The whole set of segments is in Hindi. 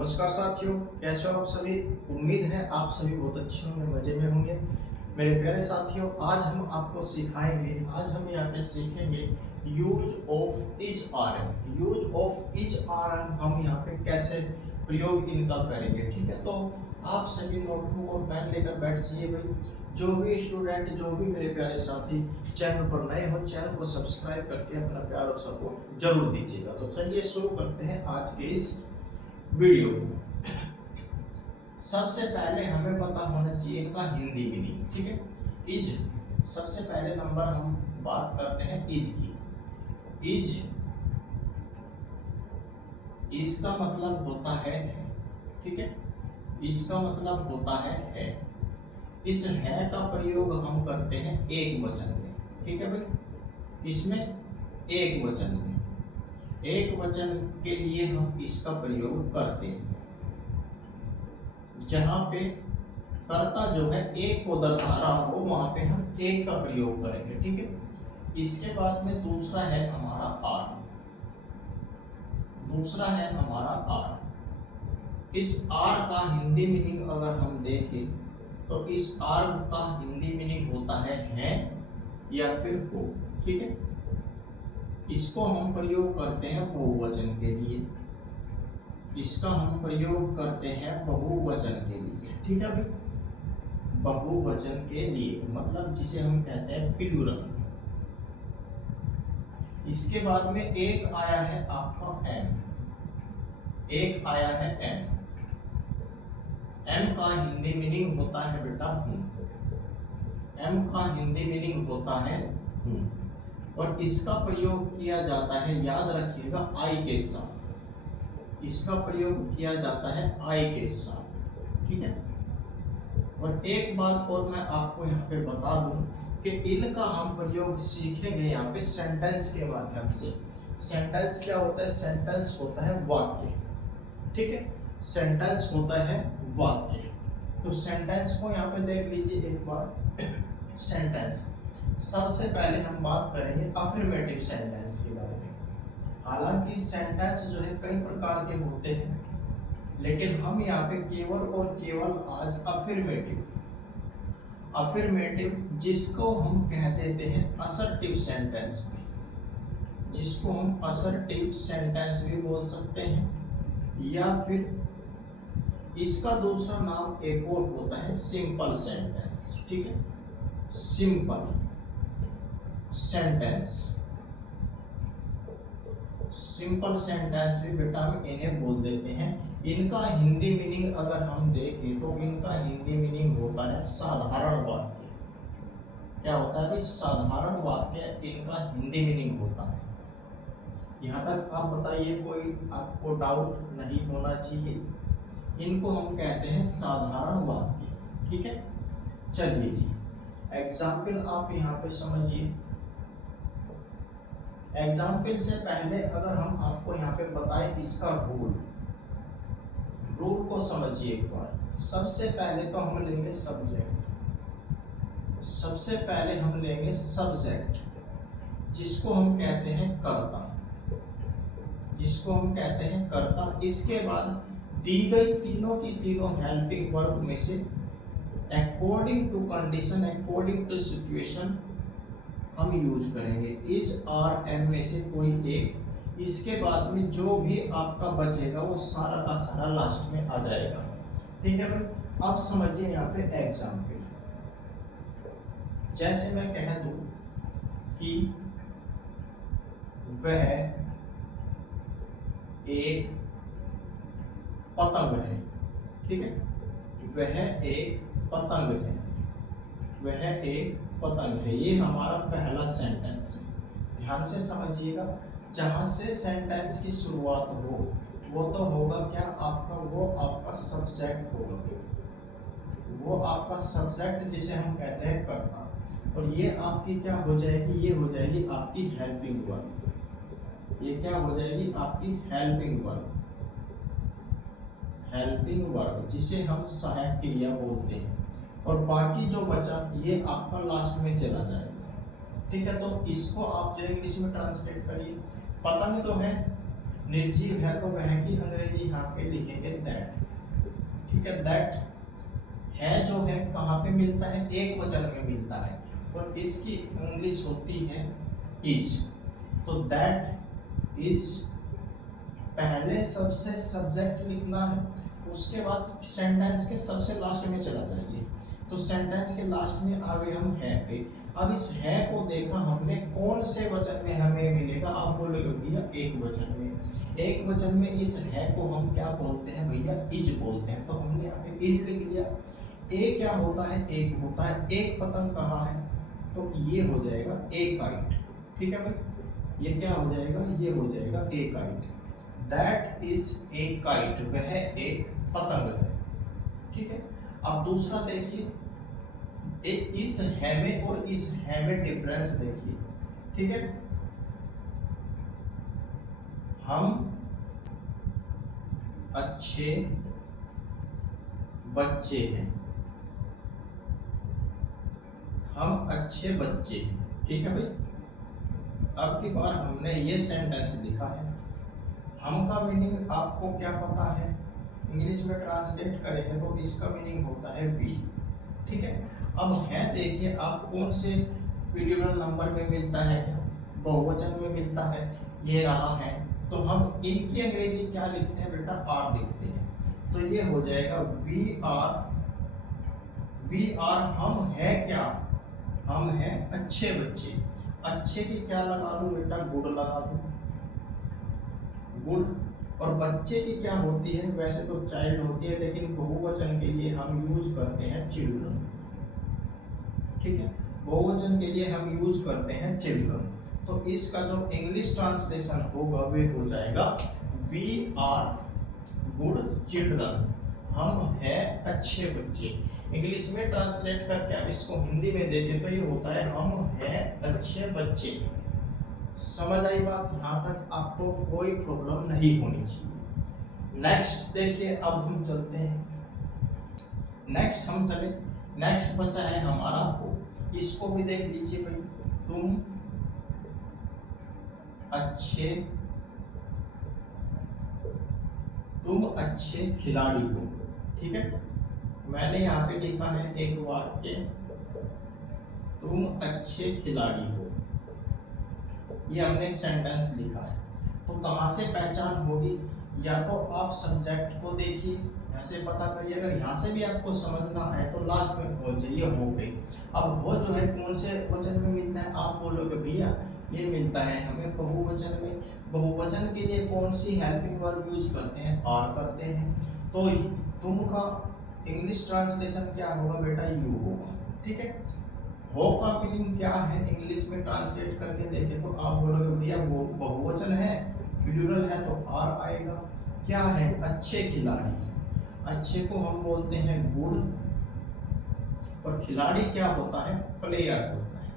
नमस्कार साथियों, कैसे हो आप सभी। उम्मीद है आप सभी बहुत अच्छे होंगे, मजे में होंगे। मेरे प्यारे साथियों, आज हम आपको सिखाएंगे, आज हम यहाँ पे सीखेंगे use of is are. Use of is are हम यहाँ पे कैसे प्रयोग इनका करेंगे, ठीक है। तो आप सभी नोटबुक और पेन लेकर बैठ जाइए भाई। जो भी स्टूडेंट, जो भी मेरे प्यारे साथी चैनल पर नए हो, चैनल को सब्सक्राइब करके अपना प्यार और सपोर्ट जरूर दीजिएगा। तो चलिए शुरू करते हैं आज के इस वीडियो। सबसे पहले हमें पता होना चाहिए इनका हिंदी मीनिंग, ठीक है। इज, सबसे पहले नंबर हम बात करते हैं इज की। इज का मतलब होता है, ठीक है। इज का मतलब होता है। इस है का प्रयोग हम करते हैं एक वचन में, ठीक है भाई। इसमें एक वचन में, एक वचन के लिए हम इसका प्रयोग करते हैं जहां पे कर्ता जो है एक को दर्शा रहा हो, वहां पे हम एक का प्रयोग करेंगे, ठीक है। इसके बाद में दूसरा है हमारा आर। दूसरा है हमारा आर। इस आर का हिंदी मीनिंग अगर हम देखें तो इस आर का हिंदी मीनिंग होता है या फिर हो, ठीक है। इसको हम प्रयोग करते हैं बहुवचन के लिए, इसका हम प्रयोग करते हैं बहुवचन के लिए, ठीक है भाई। बहुवचन के लिए मतलब जिसे हम कहते हैं प्लूरल। इसके बाद में एक आया है आपका एम। एक आया है एम। एम का हिंदी मीनिंग होता है बेटा हूं। एम का हिंदी मीनिंग होता है हूं, और इसका प्रयोग किया जाता है, याद रखिएगा, आई के साथ। इसका प्रयोग किया जाता है आई के साथ, ठीक है। और एक बात और मैं आपको यहाँ पे बता दूं कि इनका हम प्रयोग सीखेंगे यहाँ पे सेंटेंस के माध्यम से। सेंटेंस क्या होता है? सेंटेंस होता है वाक्य, ठीक है। सेंटेंस होता है वाक्य। तो सेंटेंस को यहाँ पे देख लीजिए एक बार। सेंटेंस, सबसे पहले हम बात करेंगे अफर्मेटिव सेंटेंस के बारे में। हालांकि सेंटेंस जो है कई प्रकार के होते हैं, लेकिन हम यहाँ पे केवल और केवल आज अफर्मेटिव जिसको हम कह देते हैं असर्टिव सेंटेंस, जिसको हम असर्टिव सेंटेंस भी बोल सकते हैं, या फिर इसका दूसरा नाम एक और होता है सिंपल सेंटेंस, ठीक है। सिंपल सेंटेंस, सिंपल सेंटेंस भी बेटा हम इन्हें बोल देते हैं। इनका हिंदी मीनिंग अगर हम देखें तो इनका हिंदी मीनिंग होता है साधारण वाक्य। क्या होता है भाई? साधारण वाक्य इनका हिंदी मीनिंग होता है। यहाँ तक आप बताइए, कोई आपको डाउट नहीं होना चाहिए। इनको हम कहते हैं साधारण वाक्य, ठीक है। चलिए जी, एग्जाम्पल आप यहाँ पे समझिए। एग्जाम्पल से पहले अगर हम आपको यहाँ पे बताएं इसका रूल को समझिए एक बार। सबसे पहले तो हम लेंगे सब्जेक्ट। सबसे पहले हम लेंगे सब्जेक्ट, जिसको हम कहते हैं कर्ता, जिसको हम कहते हैं कर्ता। इसके बाद दी गई तीनों की तीनों हेल्पिंग वर्ब में से according to condition, according to situation हम यूज करेंगे इज आर एम में से कोई एक। इसके बाद में जो भी आपका बचेगा वो सारा का सारा लास्ट में आ जाएगा, ठीक है भाई। अब समझिए यहाँ पे एग्जाम्पल। जैसे मैं कह दूं कि वह एक पतंग है, ठीक है। वह एक पतंग है, वह एक पतंग है। ये हमारा पहला सेंटेंस है। ध्यान से समझिएगा, जहां से सेंटेंस की शुरुआत हो वो तो होगा क्या आपका, वो आपका सब्जेक्ट होगा, वो आपका सब्जेक्ट जिसे हम कहते हैं कर्ता। और ये आपकी क्या हो जाएगी? ये हो जाएगी आपकी हेल्पिंग वर्ब। ये क्या हो जाएगी? आपकी हेल्पिंग वर्ब। हेल्पिंग वर्ब जिसे हम सहायक क्रिया बोलते हैं। और बाकी जो बचा ये आपका लास्ट में चला जाएगा, ठीक है। तो इसको आप जो इंग्लिश में ट्रांसलेट करिए। पतंग तो है, निर्जीव है तो वह की अंग्रेजी यहाँ पे लिखेंगे दैट। ठीक है, दैट है जो है कहाँ पे मिलता है, एक वचन में मिलता है, और इसकी इंग्लिश होती है इज। तो दैट इज पहले सबसे सब्जेक्ट लिखना है, उसके बाद सेंटेंस के सबसे लास्ट में चला जाइए। तो सेंटेंस के लास्ट में आगे हम है पे। अब इस है को देखा हमने कौन से वचन में हमें मिलेगा, आप बोलोगे भैया एक वचन में। एक वचन में इस है को हम क्या बोलते हैं भैया, इज बोलते हैं। तो हमने यहाँ पे इज लिख लिया। ए क्या होता है, एक होता है, एक पतंग कहाँ है, तो ये हो जाएगा ए काइट। ठीक है भाई, ये क्या हो जाएगा, ये हो जाएगा ए kite. That is a kite, वह एक पतंग है। ठीक है, अब दूसरा देखिए, इस है में और इस है में डिफरेंस देखिए। ठीक है, हम अच्छे बच्चे हैं, हम अच्छे बच्चे हैं। ठीक है भाई, अब की बार हमने ये सेंटेंस लिखा है। हम का मीनिंग आपको क्या पता है, इंग्लिश में ट्रांसलेट करेंगे तो इसका मीनिंग होता है वी। ठीक है, अब है देखिए आप कौन से प्लूरल नंबर में मिलता है, बहुवचन में मिलता है, ये रहा है। तो हम इनकी अंग्रेजी क्या लिखते हैं बेटा, आर लिखते हैं। तो ये हो जाएगा वी आर, वी आर हम है क्या, हम हैं अच्छे बच्चे। अच्छे की क्या लगा दूं बेटा, गुड लगा दूं, गुड। और बच्चे की क्या होती है, वैसे तो चाइल्ड होती है, लेकिन बहुवचन के लिए हम यूज करते हैं चिल्ड्रन। ठीक है, बहुवचन के लिए हम यूज करते हैं चिल्ड्रन। तो इसका जो इंग्लिश ट्रांसलेशन होगा वे हो जाएगा वी आर गुड चिल्ड्रन, हम हैं अच्छे बच्चे। इंग्लिश में ट्रांसलेट करके हम इसको हिंदी में देखें तो ये होता है हम हैं अच्छे बच्चे। समझ आई बात, यहाँ तक आपको कोई प्रॉब्लम नहीं होनी चाहिए। नेक्स्ट देखिए, अब हम चलते हैं, नेक्स्ट हम चले, नेक्स्ट बचा है हमारा हो। इसको भी देख लीजिए भाई, तुम अच्छे खिलाड़ी हो। ठीक है, मैंने यहाँ पे लिखा है एक वाक्य, तुम अच्छे खिलाड़ी हो, ये हमने एक सेंटेंस लिखा है। तो कहाँ से पहचान होगी, या तो आप सब्जेक्ट को देखिए, यहाँ से पता करिए। अगर यहाँ से भी आपको समझना है तो लास्ट में पहुंच जाइए हो गई। अब वो जो है कौन से वचन में मिलता है, आप बोलोगे भैया ये मिलता है हमें बहुवचन में। बहुवचन के लिए कौन सी हेल्पिंग वर्ब यूज करते हैं, आर करते हैं। तो तुम का इंग्लिश ट्रांसलेशन क्या होगा बेटा, यू होगा। ठीक है, हो का मीनिंग क्या है, इंग्लिश में ट्रांसलेट करके देखें तो आप बोलोगे भैया वो बहुवचन है, प्लूरल है तो आर आएगा। क्या है, अच्छे खिलाड़ी। अच्छे को हम बोलते हैं गुड, और खिलाड़ी क्या होता है, प्लेयर होता है।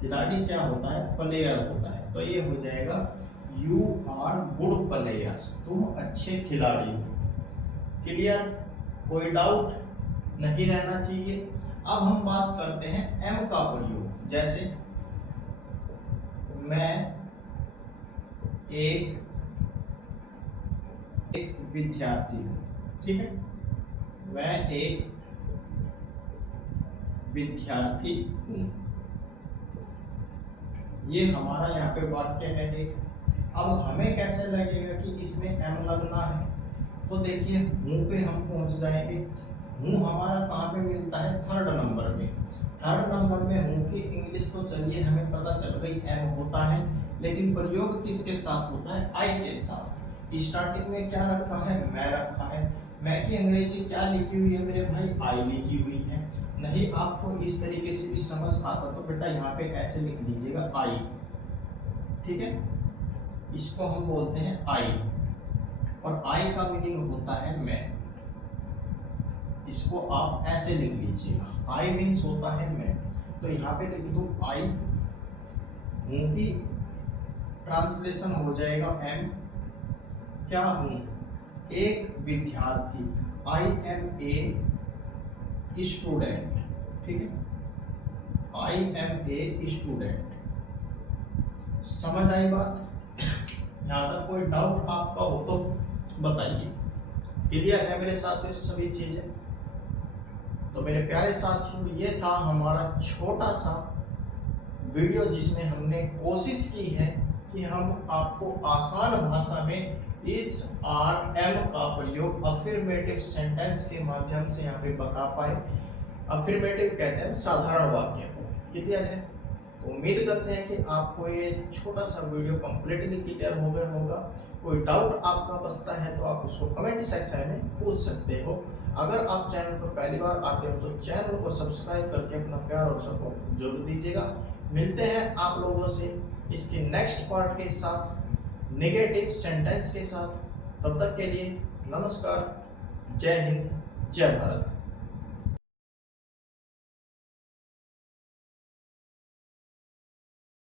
खिलाड़ी क्या होता है, प्लेयर होता है। तो ये हो जाएगा यू आर गुड प्लेयर्स, तुम अच्छे खिलाड़ी हो। क्लियर, कोई डाउट नहीं रहना चाहिए। अब हम बात करते हैं एम का प्रयोग। जैसे मैं एक विद्यार्थी हूँ। ठीक है, मैं एक विद्यार्थी हूँ, ये हमारा यहाँ पे वाक्य है एक। अब हमें कैसे लगेगा कि इसमें एम लगना है, तो देखिए हूँ पे हम पहुंच जाएंगे। हूँ हमारा कहाँ पे मिलता है, थर्ड नंबर में। थर्ड नंबर में हूँ की इंग्लिश तो चलिए हमें पता चल गई एम होता है, लेकिन प्रयोग किसके साथ होता है, आई के साथ। स्टार्टिंग में क्या रखा है, मैं रखा है। मैं की अंग्रेजी क्या लिखी हुई है मेरे भाई, आई लिखी हुई है। नहीं आपको इस तरीके से भी समझ आता तो बेटा यहाँ पे ऐसे लिख लीजिएगा आई। ठीक है, इसको हम बोलते हैं आई, और आई का मीनिंग होता है मैं। इसको आप ऐसे लिख लीजिएगा, आई मीन्स होता है मैं। तो यहाँ पे लिख दो आई, हूँ की ट्रांसलेशन हो जाएगा एम। क्या हूँ, एक विद्यार्थी, आई एम ए स्टूडेंट। ठीक है, आई एम ए स्टूडेंट। समझ आई बात। यहाँ तक कोई डाउट आपका हो तो बताइए। क्लियर है मेरे साथ ये सभी चीजें? तो मेरे प्यारे साथियों, ये था हमारा छोटा सा वीडियो जिसमें हमने कोशिश की है कि हम आपको आसान भाषा में इस आर एम का प्रयोग अफर्मेटिव सेंटेंस के माध्यम से यहाँ पे बता पाए। अफर्मेटिव कहते हैं साधारण वाक्य को। क्लियर है? तो उम्मीद करते हैं कि आपको ये छोटा सा वीडियो कंप्लीटली क्लियर हो गया होगा। कोई डाउट आपका बचता है तो आप उसको कमेंट सेक्शन में पूछ सकते हो। अगर आप चैनल पर पहली बार आते हो तो चैनल को सब्सक्राइब करके अपना प्यार और सपोर्ट जरूर दीजिएगा। मिलते हैं आप लोगों से इसके नेक्स्ट पार्ट के साथ, नेगेटिव सेंटेंस के साथ। तब तक के लिए नमस्कार, जय हिंद, जय भारत।